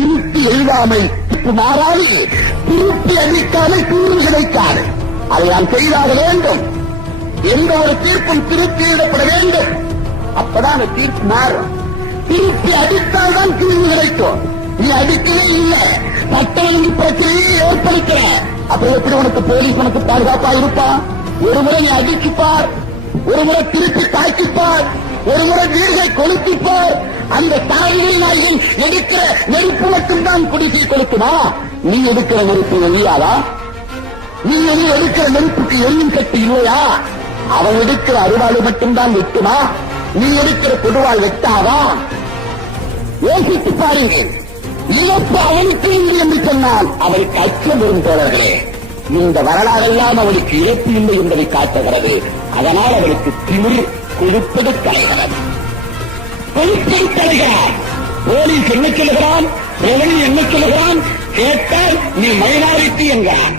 திருப்பி எழுதாமை மாறாது, திருப்பி அளிக்காமல் தீர்வு கிடைக்காது. அதை நாம் செய்தாக வேண்டும். எந்த ஒரு தீர்ப்பும் திருப்பி எழுதப்பட வேண்டும். அப்பதான் அந்த தீர்ப்பு மாறும். திருப்பி அடித்தால் தான் தீர்வு கிடைக்கும். நீ அடிக்கவே இல்லை, சட்ட ஒழுங்கு பிரச்சனையை ஏற்படுத்த, அப்புறம் எப்படி உனக்கு போலீஸ் உனக்கு பாதுகாப்பா இருப்பான்? ஒரு முறை நீ அடிச்சுப்பார், ஒரு முறை திருப்பி தாக்கிப்பார், ஒரு முறை வீடுகளை கொளுத்திப்பார். அந்த தாய்கள் நாய்கள் எடுக்கிற நெருப்பு மட்டும்தான் குடிசை கொளுத்துமா? நீ எடுக்கிற நெருப்பு எரியாதா? நீ எடுக்கிற நெருப்புக்கு எரியும் கட்டு இல்லையா? அவன் எடுக்கிற அறுவாள் மட்டும்தான் வெட்டுமா? நீ எடுக்கிற கொடுவாள் வெட்டாதா? யோசித்து பாருங்கள். இழப்பு அவனுக்கு இல்லை என்று சொன்னால் அவனுக்கு அச்சம் வரும் தோழர்களே. இந்த வரலாறெல்லாம் அவனுக்கு இழப்பு இல்லை என்பதை காட்டுகிறது. அதனால் அவனுக்கு திமிர் கொடுப்பது கலைகிறது. பொறுப்பை கலைகிறார். போலீஸ் என்ன சொல்லுகிறான், ரெவன்யூ என்ன சொல்லுகிறான் கேட்டால் நீ மைனாரிட்டி என்கிறான்.